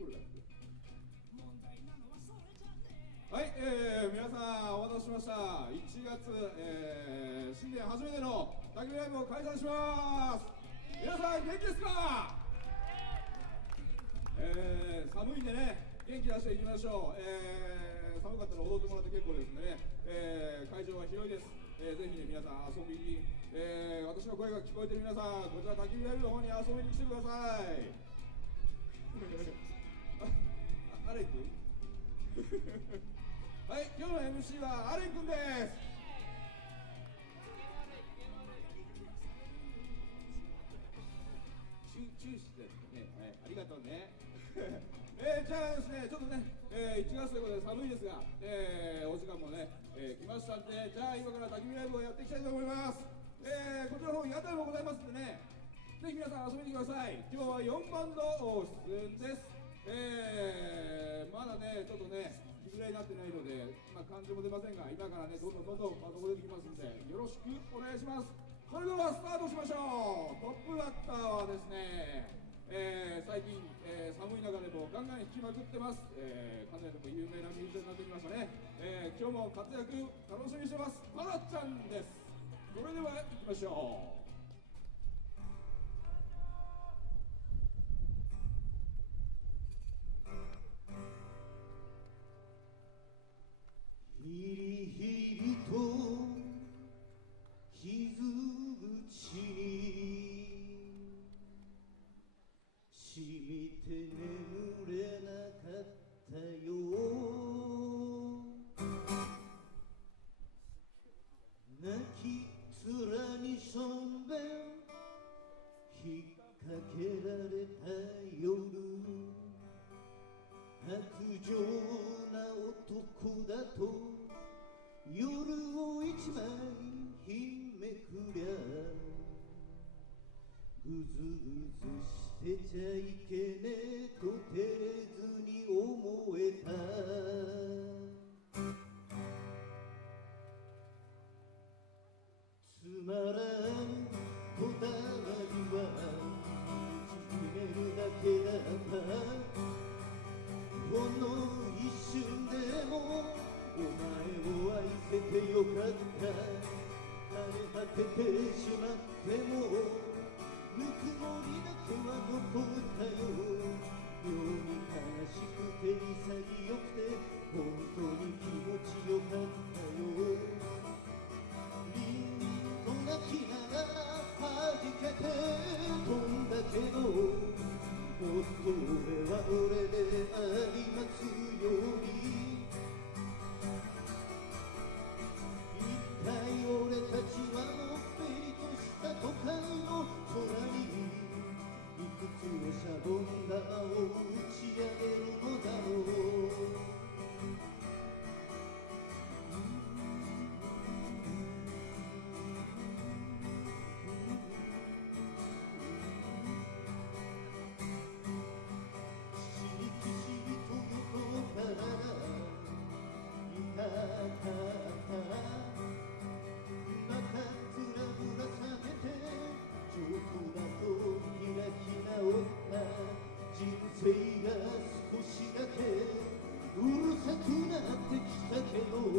これだっけ。はい、皆さんお待たせしました。1月、新年初めての焚き火ライブを開催します。皆さん元気ですか？寒いんでね、元気出していきましょう。寒かったら踊ってもらって結構ですんでね、会場は広いです。ぜひね、皆さん遊びに、私の声が聞こえてる皆さん、こちら焚き火ライブの方に遊びに来てください。アレン君はい、今日の MC はアレン君です。注視ですね、はい、ありがとうね。じゃあですね、ちょっとね、1月ということで寒いですが、お時間もね、来ましたんで、じゃあ今から焚き火ライブをやっていきたいと思います。こちらの方屋台もございますんでね、ぜひ皆さん遊びに来てください。今日は4バンド出演です。まだね、ちょっとね、日暮れになってないので、感じも出ませんが、今からね、どんどんパソコン出てきますんで、よろしくお願いします。それではスタートしましょう。トップバッターはですね、最近、寒い中でもガンガン弾きまくってます。かなりでも有名なミュージシャンになってきましたね。今日も活躍楽しみにしてます。パラちゃんです。それでは行きましょう。ひりひりと傷口に染みて眠れなかったよ。泣き面にしょんべん引っ掛けられた夜、薄情な男だと夜を一枚ひめくりゃ、ぐずぐずしてちゃいけねえと照れずに思えた。つまらんこだわりは縮めるだけだった。ほんの一瞬でもお前を愛せてよかった。枯れ果ててしまってもぬくもりだけは残ったよ。妙に悲しくて潔くて本当に気持ちよかったよ。凛々と泣きながら弾けて飛んだけど、もっと俺は俺でありますように。一体俺たちはのっぺりとした都会の空にいくつのシャボン玉を打ち上げるのだろう。人生が少しだけうるさくなってきたけど、逃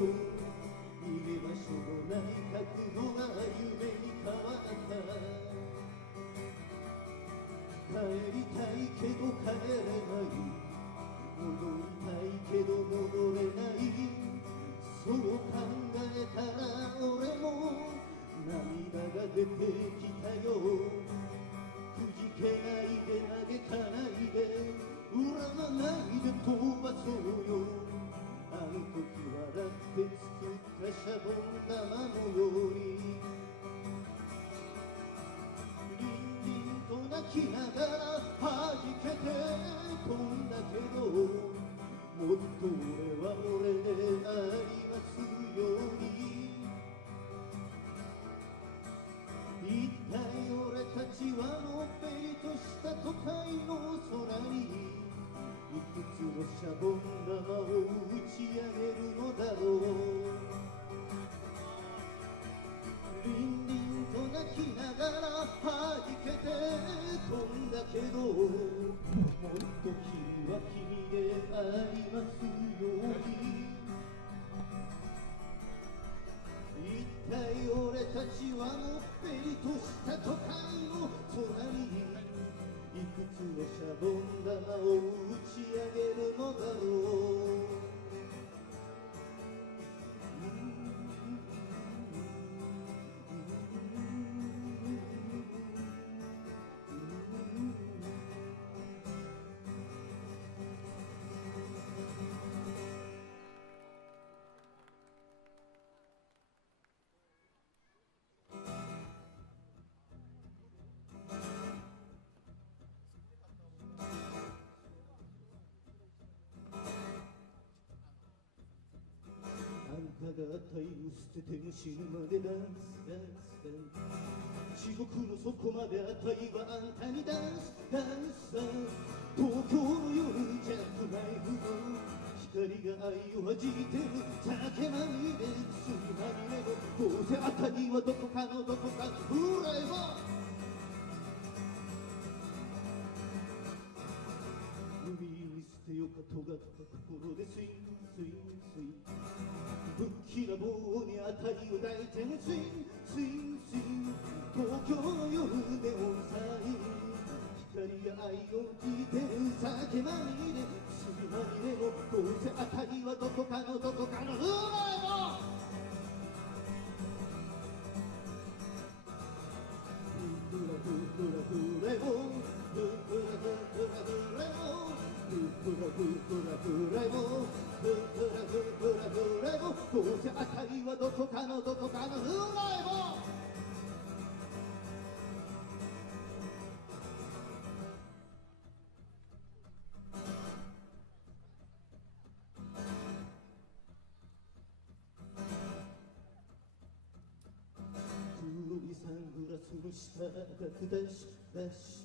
げ場所のない覚悟が夢に変わった。帰りたいけど帰れない、戻りたいけど戻れない。そう考えたら俺も涙が出てきたよ。くじけないで嘆かないで恨まないで飛ばそうよ。あの時笑って作ったシャボン玉のように。凛々と泣きながら弾けて飛んだけど、もっと俺は俺でありますように。一体俺たちはのっぺりとした都会のシャボン玉を打ち上げるのだろう。あなたが体を捨てても死ぬまでダンスダンスダンス、地獄の底まであたいはあんたにダンスダンスダンス、東京の夜ジャックナイフの光が愛を弾いてる、酒まみれ薬まみれのどうせあたりはどこかのどこかのフライバー、海に捨てよか尖った心でスインスインスイン、ぶっきらぼうにあたりを抱いてもスインスインスイン、東京の夜ネオンサイン、光が愛を聞いてる、酒まみれ薬まみれのどうせあたりはどこかのどこかのうまいもフラフラフラフレモンフラフラフラフレモンフラフラフラフレモンフラフラフラフレモン、どうせあたりはどこかのどこかのうまいもん。黒いサングラスの下がダッシュダッシュダッシ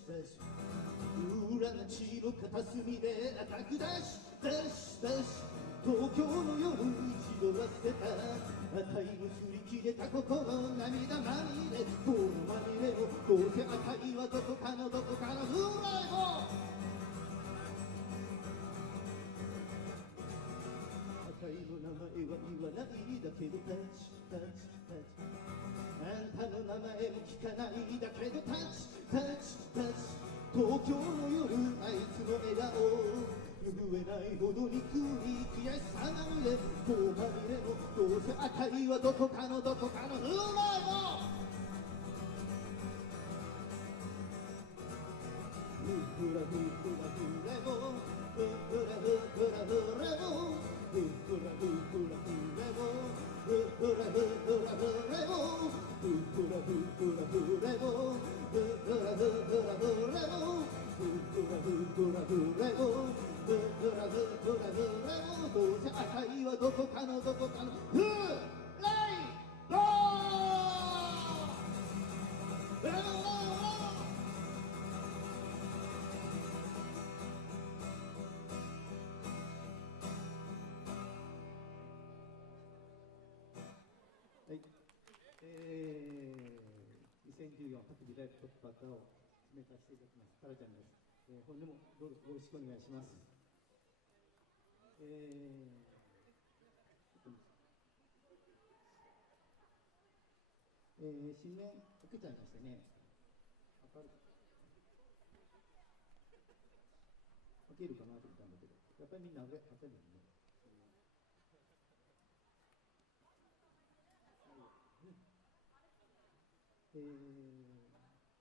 ュ、裏の血の片隅でアタックダッシュダッシュダッシュ、東京の夜一度忘れたあたいの擦り切れた心、涙まみれボールまみれのどうせあたいはどこかのどこかのうまいもん、あたいの名前は言わないだけどタッチタッチタッチ、あんたの名前も聞かないだけどタッチタッチタッチ、東京の夜あいつの笑顔拭えないほどに悔しさまみれこうまみれのどうせあたいはどこかのどこかのうまいもん、フラフラフレモンフラフラフレモンフラフラフレモンフラフラフレモンフラフラフレモンフラフラフレモンフラフラフレモンフラフラフレモン、どうせあたいはどこかのどこかのフライボール。はい、2014各時代トップバッターを進めさせていただきます、タラちゃんです。本年もどうぞよろしくお願いします。新年明けちゃいましてね、明るく明けるかなと思ったんだけど、やっぱりみんな明るいよね。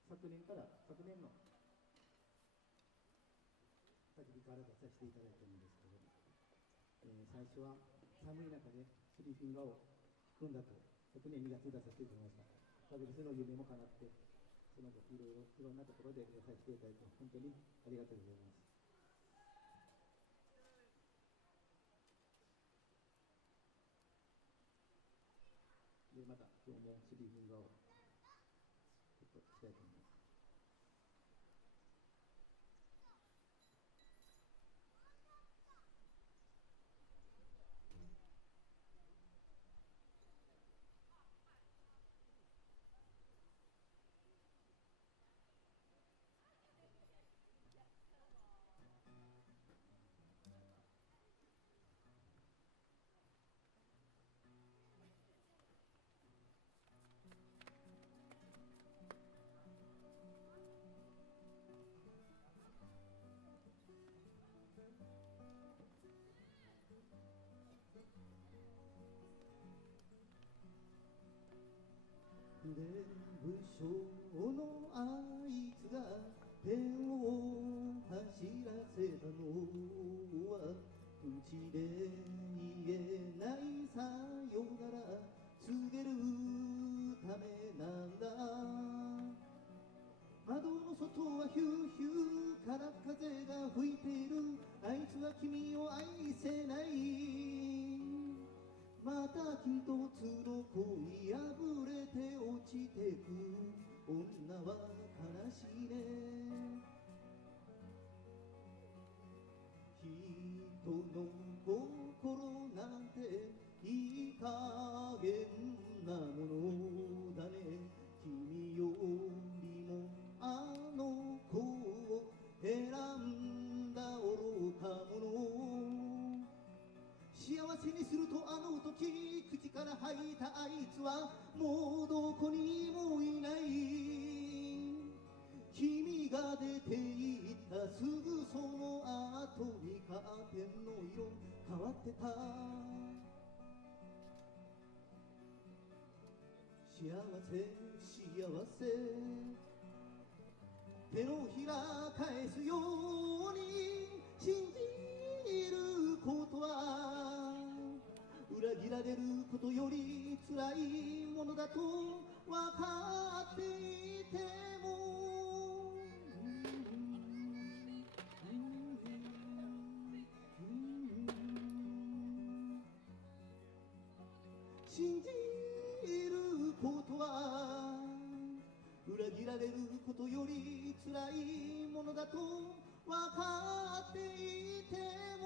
昨年の焚き火から出させていただいてるんですけど、最初は寒い中でスリーフィンガーを組んだと、昨年2月に出させていただきました。おかげでその夢も叶って、その後いろんなところで出させていただいて、本当にありがとうございます。で、また今日もスリーフィンガーをちょっとしたいと思います。で武将のあいつが手を走らせたのは口で言えないさよなら告げるためなんだ。窓の外はヒューヒューから風が吹いている。あいつは君を愛せない。また金とつの恋破れて落ちてく。女は悲しいね。人の心なんていい加減なものだね。君よりもあの子を選んだ愚か者。幸せにするとあの時口から吐いたあいつはもうどこにもいない。君が出て行ったすぐその後にカーテンの色変わってた。幸せ幸せ手のひら返すように信じることは裏切られることより辛いものだと分かっていても信じることは裏切られることより辛いものだと分かっていても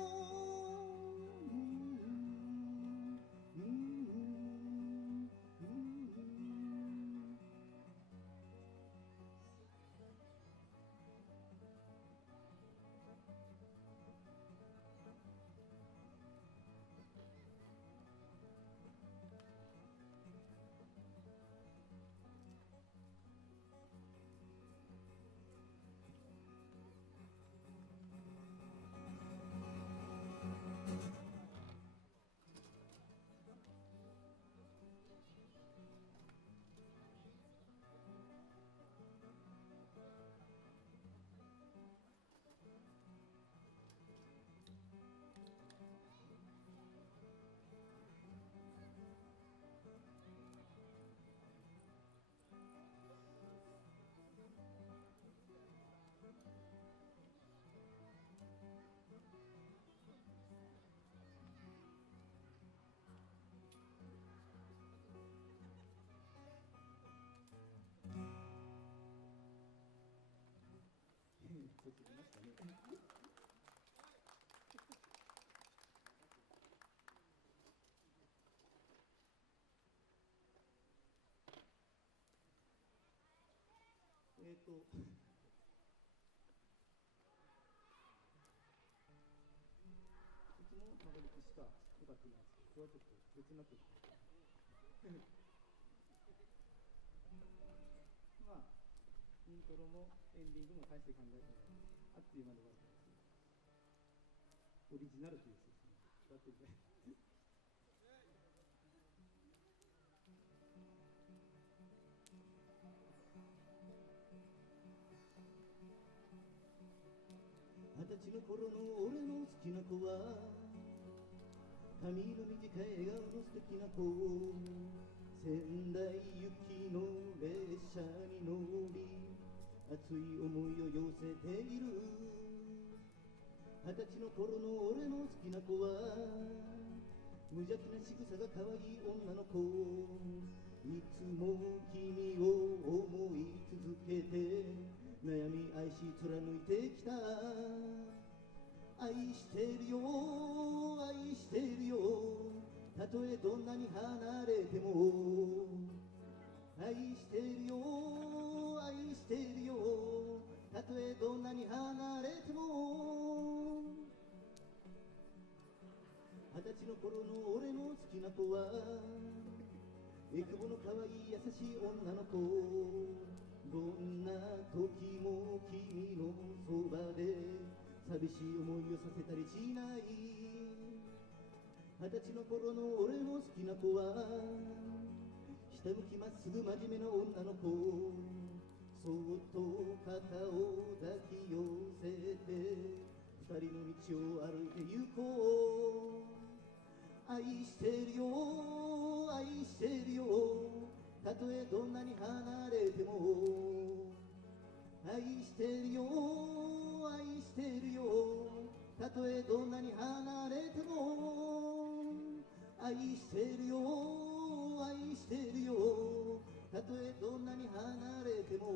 いつも長引きした歌っています。これはちょっと別な曲まあイントロもエンディングも大して考えてないあっという間で終わったんです。オリジナルというやつですね。歌ってみたい20歳の頃の俺の好きな子は髪の短い笑顔の素敵な子。仙台行きの列車に乗り熱い思いを寄せている。20歳の頃の俺の好きな子は無邪気な仕草が可愛い女の子。いつも君を思い続けて悩み愛し貫いてきた。愛してるよ愛してるよたとえどんなに離れても。愛してるよ愛してるよたとえどんなに離れても。20歳の頃の俺の好きな子はえくぼの可愛い優しい女の子。どんな時も君のそばで寂しい思いをさせたりしない。20歳の頃の俺の好きな子は一下向きまっすぐ真面目な女の子、そっと肩を抱き寄せて二人の道を歩いて行こう。愛してるよ愛してるよ、たとえどんなに離れても。愛してるよ愛してるよ、たとえどんなに離れても。愛してるよ愛してるよ、たとえどんなに離れても。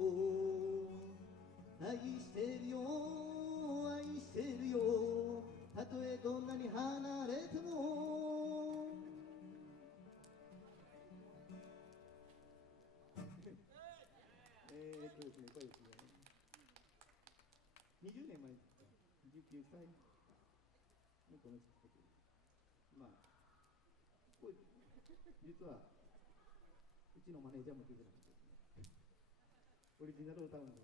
愛してるよ愛してるよ、たとえどんなに離れても。ですね、これですね、20年前、19歳のこの時、まあ、これ、実は、うちのマネージャーも聞いてなかったですね。オリジナルを歌うんで、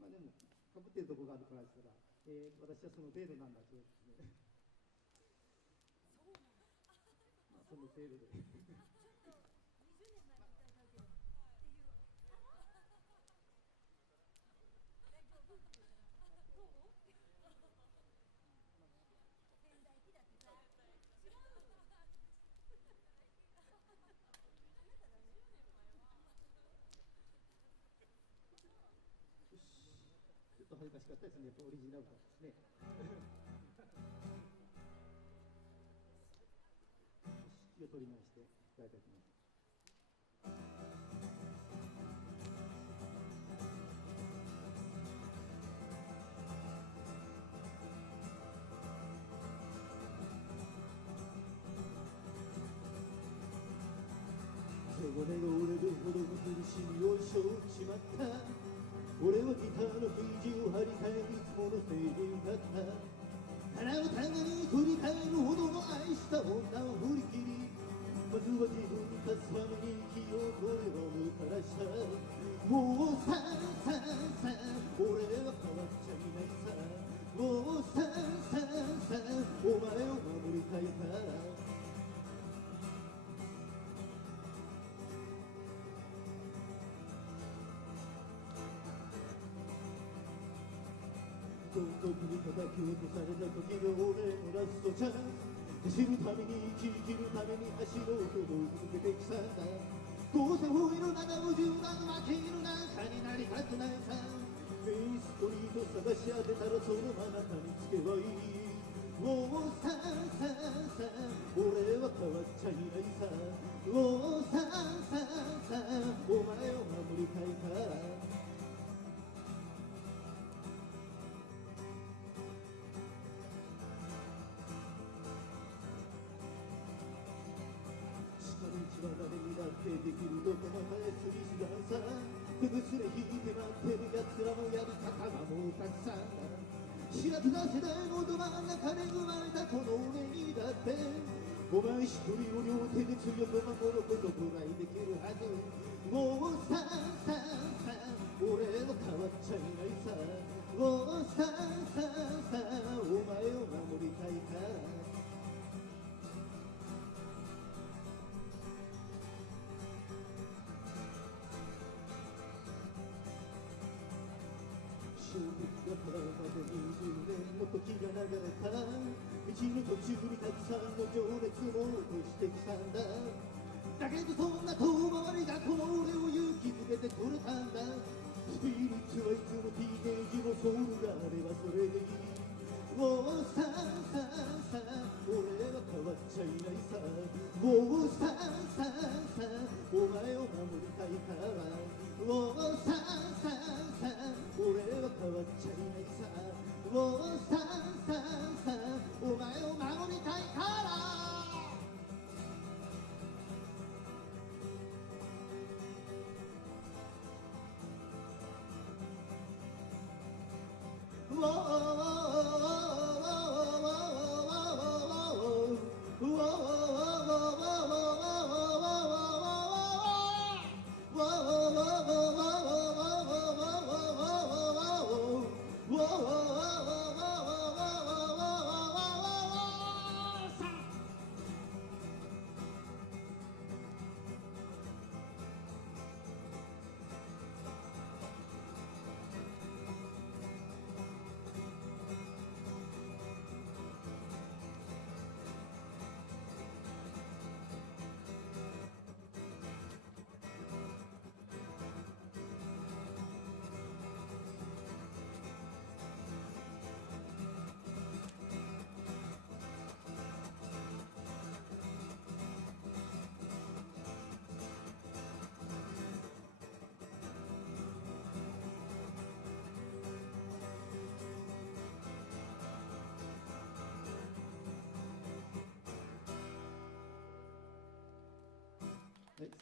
まあでも、かぶってるところがあるからしたら、私はその程度なんだとですね、まあ、その程度で。ちょっと恥ずかしかったですね、やっぱオリジナルですね。気を取り直していただきたいと思います。背骨が折れるほどの苦しみを背負っちまった。俺はギターの肘を張り替えいつもの青年だった。腹を互いに振り返るほどの愛した女を振り切り、まずは自分に立つために生きよう。これはもうからした。もうさささ俺は変わっちゃいないさ。もうさささお前を守りたいから。どんどんに叩き落とされた時が俺のラストチャンス。走るために生きるために足の音を続けてきたんだ。どうせホイール750段の負けるなんかになりたくないさ。メインストリート探し当てたらその真中につけばいい。もうさささ俺は変わっちゃいないさ。もうさささお前を守りたいから。道は誰にだってできるどこまでスリスダンサー。手ぐすれ引いて待ってる奴らのやり方はもうたくさんだ。知らずな世代のど真ん中で生まれたこの俺にだって、お前一人を両手で強く守ることくらいできるはず。もうさささ俺は変わっちゃいないさ。もうさささお前を守りたいから。衝撃が払うまで20年の時が流れた。道の途中にたくさんの情熱も落としてきたんだ。だけどそんな遠回りがこの俺を勇気づけてくれたんだ。スピリッツはいつもティーネージのソウルがあればそれでいい。もうさささ俺は変わっちゃいないさ。もうさささお前を守りたいから。もうさささ俺は変わっちゃいないさ。もうさささお前を守りたいから。、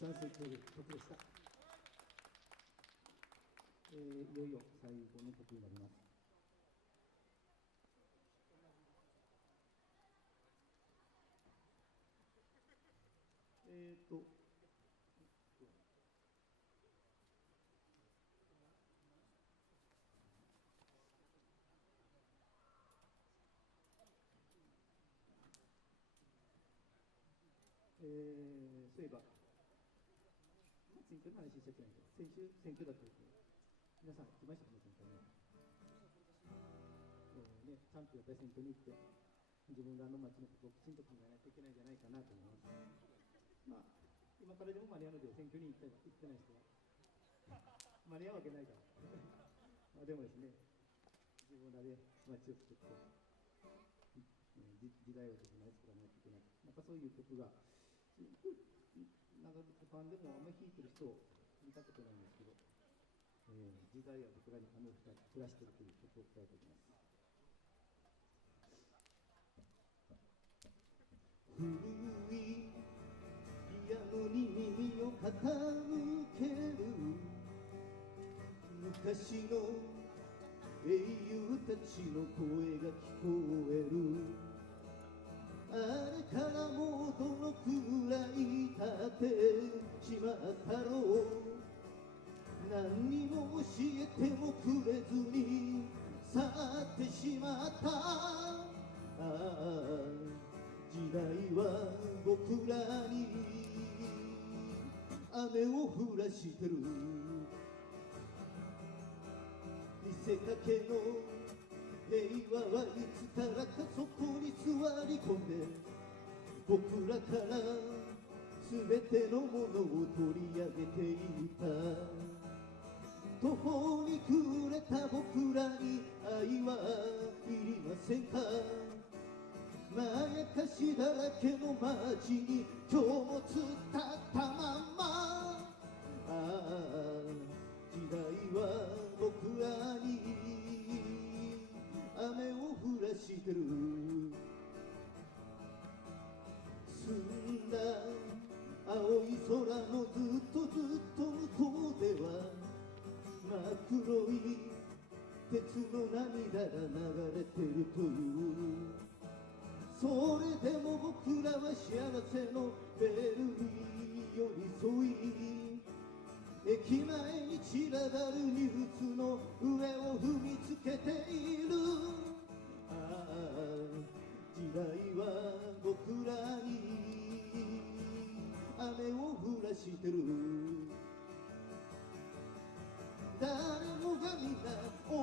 賛成協力曲でした。いよいよ最後の曲になります。そういえば、選挙の話しちゃってないけど、先週選挙だった時に、皆さん来ましたかね、選挙ね。ちゃんとやっぱり選挙に行って、自分らの町のことをきちんと考えないといけないんじゃないかなと思います。まあ、今からでも間に合うので、選挙に行ってない人は、間に合うわけないから。まあでもですね、自分らで町を作って、時代を自分らで作らないといけない。なんかそういう曲が、なんかファンでもあんまり弾いてる人を見たことないんですけど、時代は僕らに雨を降らしているという曲を伝えておきます。古いピアノに耳を傾ける昔の英雄たちの声が聞こえる。あれからもうどのくらい経ってしまったろう。何にも教えてもくれずに去ってしまった。ああ、時代は僕らに雨を降らしてる。見せかけの平和はいつからかそこに座り込んで、僕らから全てのものを取り上げていた。途方に暮れた僕らに愛はいりませんか。まやかしだらけの街に今日も突っ立ったまんま。ああ、時代は僕らに雨を降らしてる。澄んだ青い空のずっとずっと向こうでは真っ黒い鉄の涙が流れてるという。それでも僕らは幸せのベルに寄り添い、駅前に散らばるニュースの上を踏みつけている。ああ、時代は僕らに雨を降らしてる。誰もがみんな同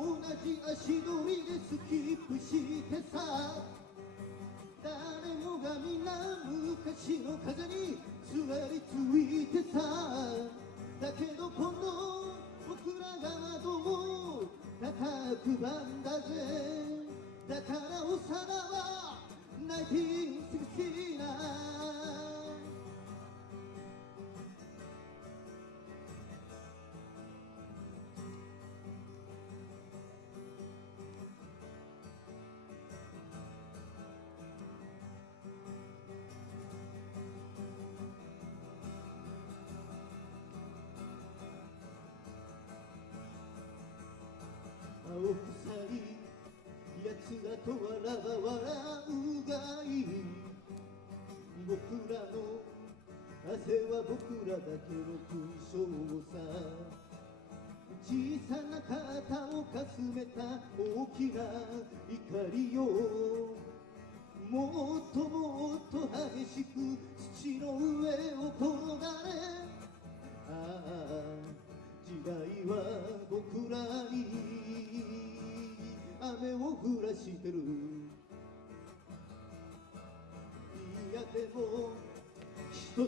じ足取りでスキップしてさ。誰もがみんな昔の風に座りついてさ。だけど今度僕らが窓を高くばんだぜ。だから幼は1969。青臭い奴らと笑うがいい。僕らの汗は僕らだけの勲章さ。小さな肩をかすめた大きな怒りよ、もっともっと激しく土の上を転がれ。ああ、時代は僕らに雨を降らしてる。いやでも一つず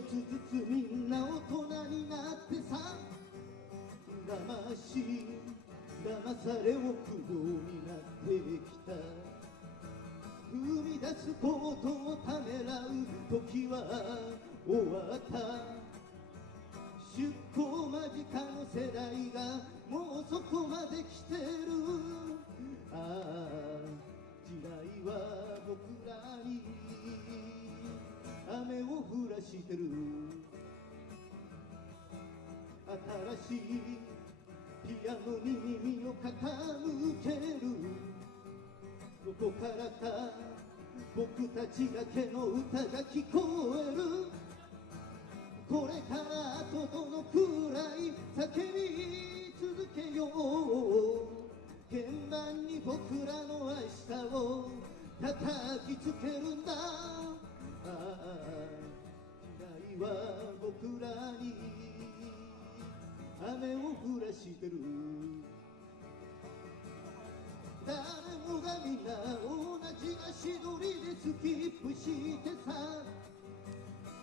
つみんな大人になってさ。騙され臆病になってきた。踏み出すことをためらう時は終わった。出航間近の世代がもうそこまで来てる。ああ、時代は僕らに雨を降らしてる。傾けるどこからか僕たちだけの歌が聞こえるこれからあとどのくらい叫び続けよう鍵盤に僕らの明日を叩きつけるんだああ時代は僕らに雨を降らしてる誰もがみんな同じ足取りでスキップしてさ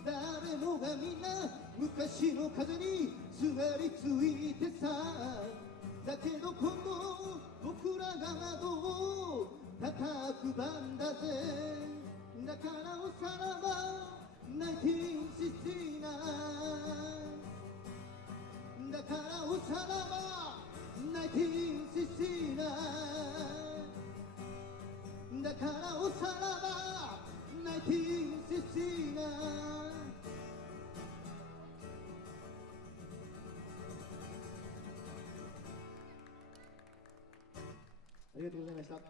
誰もがみんな昔の風にすがりついてさだけど今度僕らが窓を叩く番だぜだからおさらば1969だからおさらば1969だからおさらば1969ありがとうございました。は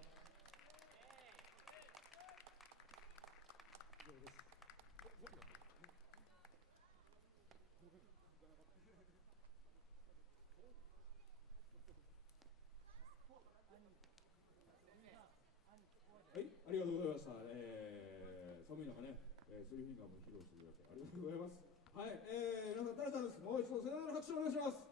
い、ありがとうございました。寒い中ね、スリーフィンガーも披露してください。ありがとうございます。はい、皆さん、タラタラです。もう一度、盛大な拍手をお願いします。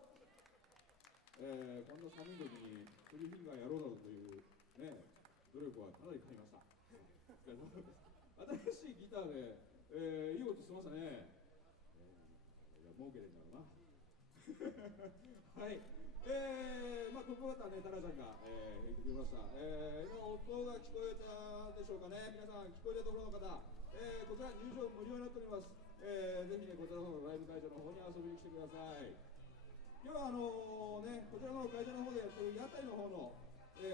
こんな寒い時にスリーフィンガーやろうだろうという、ね、努力はかなり買いました。新しいギターで、いい音しましたね。いや、儲けてんだろうな。はい、まあトップバッターね、タラちゃんが、言ってくれました。今音が聞こえたでしょうかね。皆さん聞こえたところの方、こちら入場無料になっております。ぜひねこちらの方のライブ会場の方に遊びに来てください。今日はねこちらの会場の方でやってる屋台の方の、こち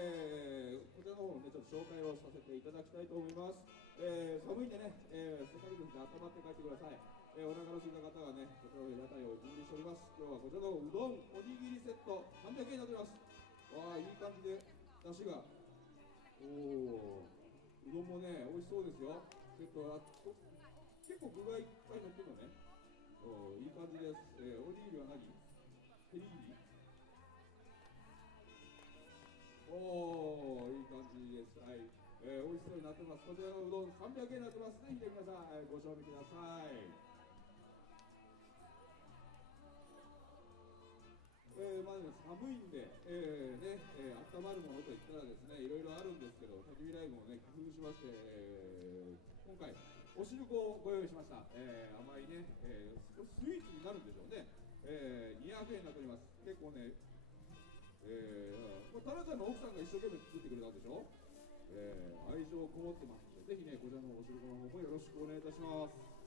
らの方のねちょっと紹介をさせていただきたいと思います。寒いんでね、せっかくですが温まって帰ってください。お腹の空いた方はね、こちらの屋台を準備しております。今日はこちらのうどん、おにぎりセット300円になっております。わあ、いい感じで、出汁が。おー、うどんもね、美味しそうですよ。セットは結構具がいっぱい乗ってるのね。いい感じです。おにぎりは何？ペリーギ？おー、いい感じです。はい。美味しそうになってます。こちらのうどん300円になってます。ぜひね、皆さん、ご賞味ください。まだね、寒いんで、温まるものといったらですね、いろいろあるんですけど、焚き火ライブをね、工夫しまして、今回、おしるこをご用意しました。甘いね、少しスイーツになるんでしょうね。200円になっております。結構ね、タラちゃんの奥さんが一生懸命作ってくれたんでしょ。愛情こもってますので、ぜひね、こちらのおしるこの方もよろしくお願いいたします。